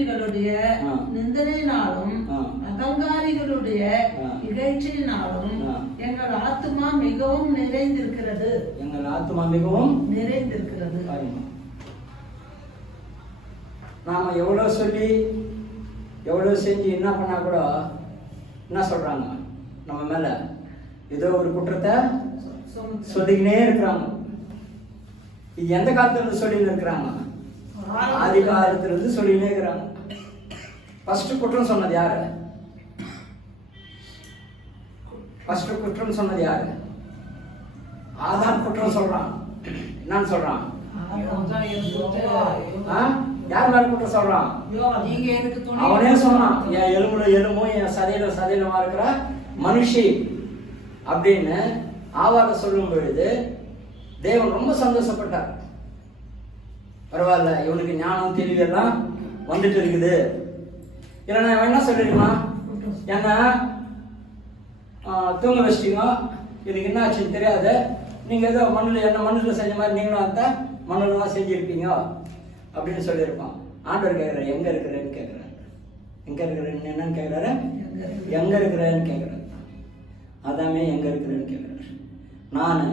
துரோகிகளுடைய நிந்தனையினாலும் அகங்காரிகளுடைய இகழ்ச்சியினாலும் எங்கள் ஆத்துமா மிகவும் நிறைந்திருக்கிறது. எங்கள் ஆத்துமா மிகவும் நிறைந்திருக்கிறது. நாம எவ்வளவு சொல்லி எவ்வளவு செஞ்சு என்ன பண்ணா கூட என்ன சொல்றாங்க, நம்ம மேல ஏதோ ஒரு குற்றத்தை சொல்லிக்கினே இருக்கிறாங்க. இது எந்த காலத்துல இருந்து சொல்லின்னு இருக்கிறாங்க? ஆதி காலத்துல இருந்து சொல்லினே இருக்கிறாங்க. ஃபர்ஸ்ட் குற்றம் சொன்னது யாரு? ஃபர்ஸ்ட் குற்றம் சொன்னது யாரு? ஆதாம் குற்றம் சொல்றான். என்னன்னு சொல்றான்? யார் மேல குற்றம் சொல்றான்? அவனே சொன்னான், என் எலும்புல எலும்பும் என் சதையில சதையிலமா இருக்கிற மனுஷி அப்படின்னு ஆவார சொல்லும் பொழுது தேவன் ரொம்ப சந்தோஷப்பட்டார். பரவாயில்ல, இவனுக்கு ஞானம் தெளிவு எல்லாம் வந்துட்டு இருக்குது. இல்லைன்னா என்ன சொல்லிருக்கலாம், என்ன தூங்க வச்சிட்டீங்க, இதுக்கு என்ன ஆச்சுன்னு தெரியாது, நீங்க ஏதோ மண்ணில் என்ன மண்ணில் செஞ்ச மாதிரி நீங்களும் அந்த மண்ணில் தான் செஞ்சிருப்பீங்க அப்படின்னு சொல்லியிருப்பான். ஆண்டவர் கேட்குறாரு, எங்க இருக்கிறேன்னு கேட்குறாரு. எங்க இருக்கிறேன்னு என்னன்னு கேட்குறாரு? எங்க இருக்கிறேன்னு கேட்குறாரு. அதாமே எங்க இருக்கிறேன்னு கேட்குறாரு. நான்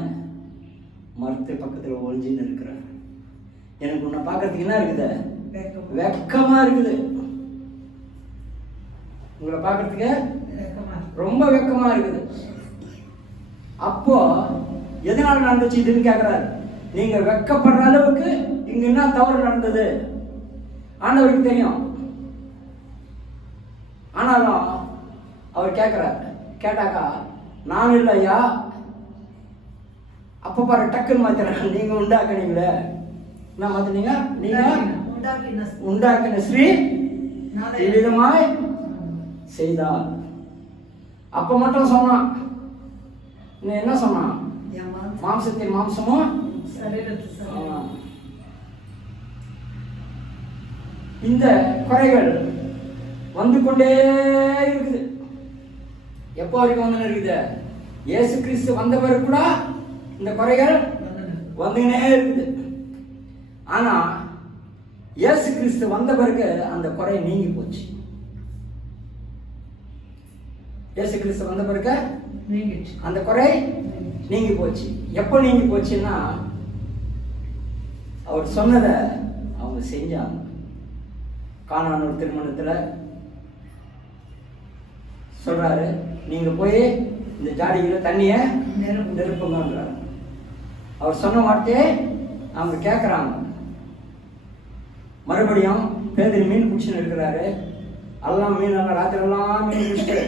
மரத்து பக்கத்தில் ஒழிஞ்சின்னு இருக்கிறேன். எனக்கு உன்னை பார்க்கறதுக்கு என்ன இருக்குது? வெக்கமா இருக்குது. உங்களை பார்க்கறதுக்கு ரொம்ப வெக்கமா இருக்குது. அப்போ எதனால நடந்துச்சு இதுன்னு கேட்கிறாரு. நீங்க வெக்கப்படுற அளவுக்கு இங்க என்ன தவறு நடந்தது ஆண்டவருக்கு தெரியும். ஆனாலும் அவர் கேட்கிறார். கேட்டாக்கா, நான் இல்லையா, அப்ப பாரு டக்குன்னு மாத்திர, நீங்க உண்டாக்குனீங்களே, என்ன மாத்தினீங்க? நீங்க உண்டாக்கின ஸ்ரீ விதமாய் செய்தார். அப்ப மட்டும் சொன்னான். என்ன சொன்னான்? மாம்சத்தின் மாம்சமும் இந்த குறைகள் வந்து கொண்டே இருக்குது. எப்போ வரைக்கும் வந்து இருக்குது? இயேசு கிறிஸ்து வந்த பிறகு கூட இந்த குறைகள் வந்துனே இருக்குது. ஆனா இயேசு கிறிஸ்து வந்த பிறகு அந்த குறை நீங்கி போச்சு. இயேசு கிறிஸ்து வந்த பிறகு அந்த குறை நீங்கி போச்சு. எப்போ நீங்கி போச்சுன்னா, அவர் சொன்னதை அவங்க செஞ்சாங்க. கானான் ஒரு திருமணத்துல சொல்றாரு, நீங்க போய் இந்த ஜாடியில தண்ணிய நிரப்புங்கன்றாரு. அவர் சொன்ன வார்த்தையே அவங்க கேட்கறாங்க. மறுபடியும் பேதரி மீன் பிடிச்சுன்னு இருக்கிறாரு. எல்லாம் மீன் எல்லாம் ராத்திரி எல்லாம் மீன் பிடிச்சிட்டு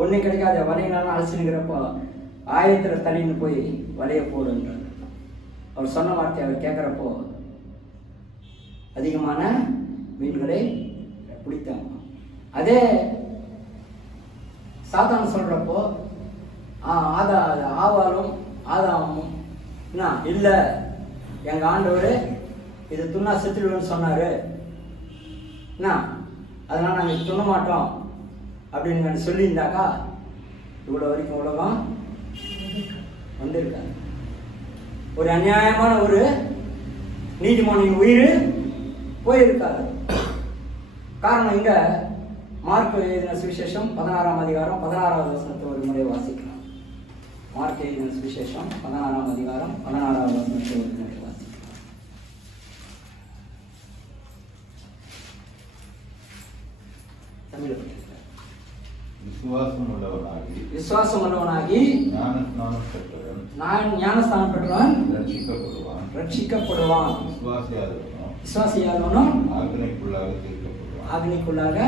ஒன்றும் கிடைக்காத வலையினாலும் அலசினுங்கிறப்போ ஆயத்தில் தள்ளின்னு போய் வலைய போடுன்றார். அவர் சொன்ன வார்த்தை அவர் கேட்குறப்போ அதிகமான மீன்களை பிடித்தாங்க. அதே சாத்தான் சொல்றப்போ ஆவாலும் ஆதாமும் என்ன இல்லை, எங்க ஆண்டவர் இது துண்ணா செத்துடுவேன்னு சொன்னாரு, என்ன அதனால நாங்கள் இது துண்ண மாட்டோம் அப்படின்னு நான் சொல்லியிருந்தாக்கா இவ்வளோ வரைக்கும் உலகம் வந்திருக்காங்க. ஒரு அநியாயமான ஒரு நீதிமானின் உயிர் போயிருக்காரு. காரணம் இங்க மார்க் எழுதின சுவிசேஷம் 16ஆம் அதிகாரம் 16வது வசனத்தை ஒரு முறை வாசிக்கலாம். மார்க் எழுதின சுவிசேஷம் 16ஆம் அதிகாரம் 16வது வசனத்தை ஒரு முறை வாசிக்கலாம். தமிழ் விசுவாசம் உள்ளவனாகி ஞானஸ்தானம் பெற்றவன் ரட்சிக்கப்படுவான். விசுவாசியாதவனும் ஆக்னிக்குள்ளாக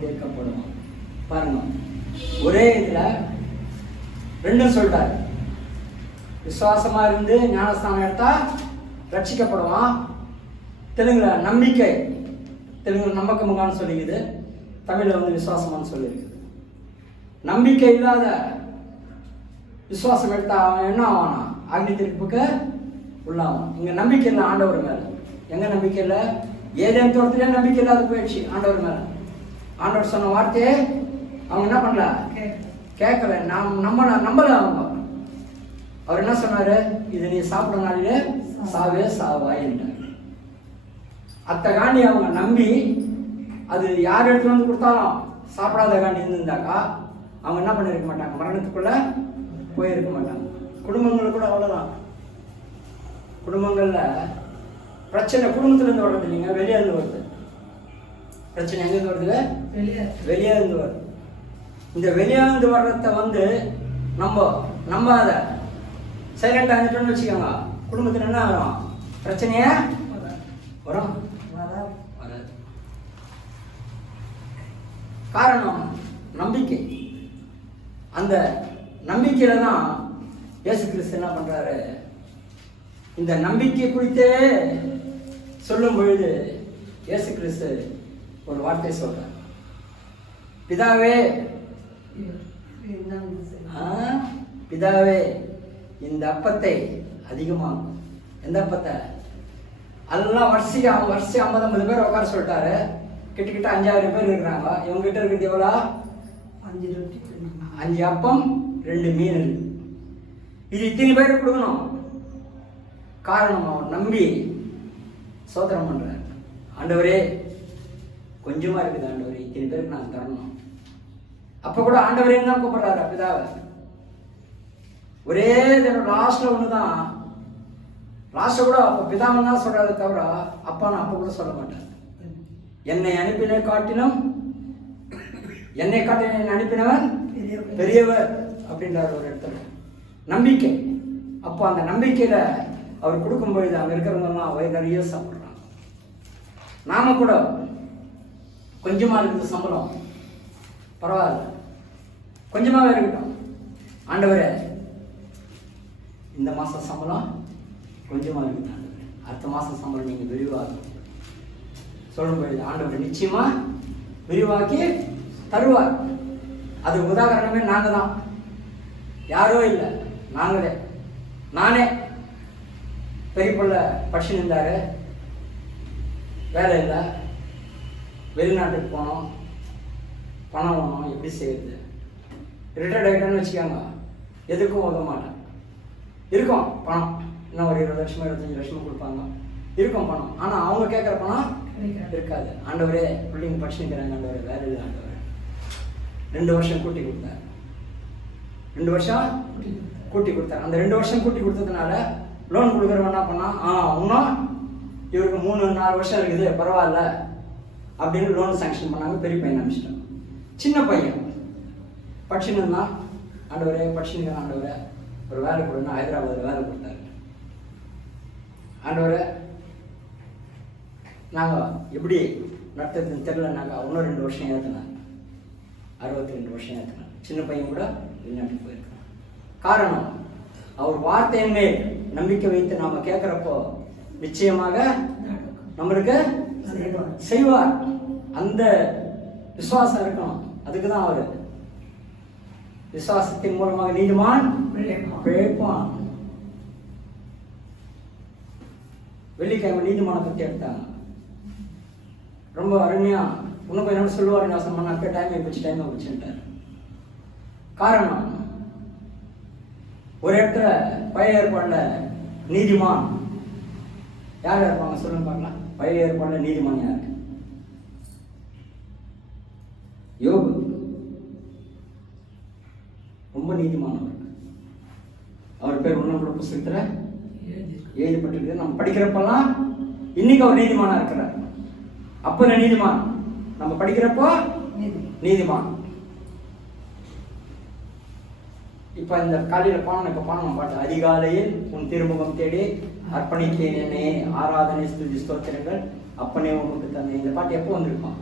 தீர்க்கப்படுவான். பாருங்க, ஒரே இதுல ரெண்டும் சொல்றாரு. விசுவாசமா இருந்து ஞானஸ்தானம் எடுத்தா ரட்சிக்கப்படுவான். தெலுங்குல நம்பிக்கை, தெலுங்கு நம்பக்கமுகான்னு சொல்லிக்குது, தமிழ்ல வந்து விசுவாசமானு சொல்லியிருக்கு. நம்பிக்கை இல்லாத விசுவாசம் எடுத்தா அவன் என்ன ஆவானா? அக்னி தீர்ப்புக்கு உள்ளாவான். இங்க நம்பிக்கை இல்லை ஆண்டவர் மேல. எங்க நம்பிக்கை இல்லை? ஏதேன் தோட்டத்திலே நம்பிக்கை இல்லாத போயிடுச்சு ஆண்டவர் மேல. ஆண்டவர் சொன்ன வார்த்தையே அவங்க என்ன பண்ணல, கேட்கல, நம்பல அவங்க. அவர் என்ன சொன்னாரு? இது நீ சாப்பிட நாளிலே சாவே சாவாயின்ட்டார். அத்தகாண்டி அவங்க நம்பி அது யார் எடுத்து வந்து கொடுத்தாலும் சாப்பிடாத காண்டி இருந்திருந்தாக்கா அவங்க என்ன பண்ணியிருக்க மாட்டாங்க, மரணத்துக்குள்ள போயிருக்க மாட்டாங்க. குடும்பங்கள் கூட அவ்வளோதான். குடும்பங்களில் பிரச்சனை குடும்பத்திலேருந்து வர்றது இல்லைங்க, வெளியே இருந்து வருது. பிரச்சனை எங்கேருந்து வருது? வெளியே இருந்து வருது. இந்த வெளியே இருந்து வர்றத வந்து நம்ம அதை சைலண்டாக இருந்துட்டோம்னு வச்சுக்கோங்க, குடும்பத்தில் என்ன ஆகும்? பிரச்சனையே வரும், வராது. காரணம் நம்பிக்கை. அந்த நம்பிக்கையில தான் இயேசு கிறிஸ்து என்ன பண்றாரு, இந்த நம்பிக்கை குறித்தே சொல்லும் பொழுது இயேசு கிறிஸ்து ஒரு வார்த்தை சொல்றார். பிதாவே, பிதாவே இந்த அப்பத்தை அதிகமாகும். எந்த அப்பத்தை? அதெல்லாம் வரிசையா 50 பேர் உட்கார சொல்லிட்டாரு. கிட்டத்தட்ட 5000 பேர் இருக்கிறாங்க. இவங்க கிட்ட இருக்கிறது எவ்வளோ? 5 ரொட்டி, 5 அப்பம் 2 மீன். இது இத்தனை பேருக்கு கொடுக்கணும். காரணம் அவர் நம்பி சோதனம் பண்றார். ஆண்டவரே கொஞ்சமா இருக்குது, ஆண்டவரே இத்தனை பேருக்கு நான் தரணும். அப்ப கூட ஆண்டவரே தான் கூப்பிடுறாரு பிதாவை. ஒரே லாஸ்ட்ல ஒண்ணுதான், லாஸ்ட்ல கூட பிதாவன் தான் சொல்றாரு தவிர அப்பா நான் அப்ப கூட சொல்ல மாட்டேன். என்னை காட்டினவன் அனுப்பினவன் பெரியவர் அப்படின்றார் ஒரு இடத்துல. நம்பிக்கை. அப்போ அந்த நம்பிக்கையில அவர் கொடுக்கும் பொழுது அங்க இருக்கிறவங்கலாம் வயிறு நிறைய சாப்பிடுறாங்க. நாம கூட கொஞ்சமா இருக்குது சம்பளம், பரவாயில்ல, கொஞ்சமாவே இருக்கட்டும். ஆண்டவரே இந்த மாசம் சம்பளம் கொஞ்சமா இருக்குது ஆண்டவரே, அடுத்த மாசம் சம்பளம் நீங்க விரிவாகும் சொல்லும் பொழுது ஆண்டவர் நிச்சயமா விரிவாக்கி தருவார். அது உதாரணமே நாங்க தான், யாரோ இல்லை, நாங்களே. நானே பெரிய பிள்ளை படிச்சுன்னு இருந்தாரு, வேலை இல்லை, வெளிநாட்டுக்கு போனோம், பணம் வேணும், எப்படி செய்யுது? ரிட்டையர்ட் ஆகிட்டேன்னு வச்சுக்கோங்க, எதுக்கும் உதவ மாட்டேன். இருக்கும் பணம், இன்னும் ஒரு 20 லட்சமோ 25 லட்சமோ கொடுப்பாங்க, இருக்கும் பணம். ஆனால் அவங்க கேட்குற பணம் இருக்காது. ஆண்டவரே பிள்ளைங்க படிச்சுக்கிறாங்க, ஆண்டவரே வேலை இல்லை, ஆண்டவரே 2 வருஷம் கூட்டி கொடுத்தார். 2 வருஷம் கூட்டி கொடுத்தார். அந்த 2 வருஷம் கூட்டி கொடுத்ததுனால லோன் கொடுக்குறவன் என்ன பண்ணா, இன்னும் இவருக்கு 3-4 வருஷம் இருக்குது, பரவாயில்ல அப்படின்னு லோன் சாங்ஷன் பண்ணாங்க. பெரிய பையன் அனுப்பிச்சிட்டாங்க. சின்ன பையன் படிச்சுன்னு இருந்தான். ஆண்டவரே படிச்சுன்னு ஆண்டவரே ஒரு வேலை கொடுன்னா ஹைதராபாத்தில் வேலை கொடுத்தாரு. ஆண்டவரே நாங்கள் எப்படி நடத்துறதுன்னு தெரியலனாக்கா இன்னும் 2 வருஷம் ஏற்றினாங்க, 62 வருஷம் ஏற்றினாங்க. சின்ன பையன் கூட வெளிநாட்டுக்கு போயிருக்கான். காரணம் அவர் வார்த்தையின் மேல் நம்பிக்கை வைத்து நாம கேட்கிறப்போ நிச்சயமாக நம்மளுக்கு செய்வார். அந்த விசுவாசம் இருக்கணும். அதுக்கு தான் அவரு விசுவாசத்தின் மூலமாக நீதிமான் பிழைப்பான். வெள்ளிக்கிழமை நீதிமான பற்றி எடுத்தாங்க. ரொம்ப அருமையா இன்னும் கொஞ்சம் சொல்லுவார். நான் சொன்னாக்க டைம் ஆயிடுச்சுட்டார். காரணம் ஒரு இடத்துல பழைய ஏற்பாடுல நீதிமான் யார் இருப்பாங்க சொல்லுங்க பார்க்கலாம். பழைய ஏற்பாடுல நீதிமான் யார்? யோபு. ரொம்ப நீதிமானவர். அவர் பேர் ஒன்றும் புத்தகத்துல எழுதப்பட்டிருக்கு. நம்ம படிக்கிறப்பெல்லாம் இன்னைக்கு அவர் நீதிமானா இருக்கிறார். அப்ப நீதிமான், நம்ம படிக்கிறப்போ நீதிமான். இப்ப இந்த காலையில பானம் பாட்டு, அதிகாலையில் உன் திருமுகம் தேடி அர்ப்பணித்தேன் என்னே, ஆராதனை ஸ்துதி ஸ்தோத்திரங்கள் அப்பனே உனக்கு தந்தேன். இந்த பாட்டு எப்போ வந்திருக்கும்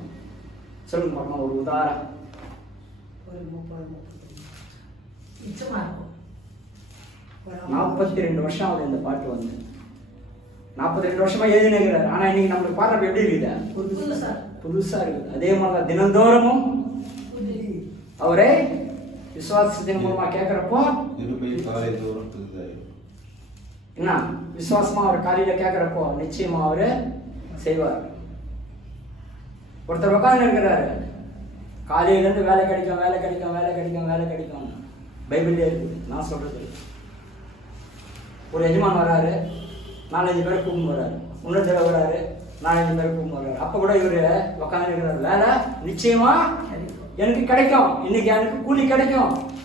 சொல்லுங்க பாப்போம். ஒரு உதாரணம். 42 வருஷம் ஆகுது இந்த பாட்டு வந்து. 42 வருஷமா எழுதினுங்கிறார். ஆனா இன்னைக்கு நம்மளுக்கு பாடுறப்ப எப்படி இருக்குது? புதுசா இருக்குது. அதே மாதிரிதான் தினந்தோறமும் அவரே விசுவாசத்தின் மூலமா கேட்கிறப்போ என்ன விசுவாசமா அவர் காலையில கேட்கிறப்போ நிச்சயமா அவரு செய்வார். ஒருத்தர் உட்கார்ந்து இருக்கிறாரு, காலையில இருந்து வேலை கிடைக்கும் பைபிள்லே இருக்குது. நான் சொல்றது, ஒரு எஜமான் வராரு, 4-5 பேர் கூப்பிட்டு வராரு, இன்னொரு தடவை வராரு, நான் இந்த மாதிரி கூப்பிடுறாரு. அப்போ கூட இவர் உட்காந்துருக்கிறார். வேலை நிச்சயமா எனக்கு கிடைக்கும், இன்னைக்கு எனக்கு கூலி கிடைக்கும்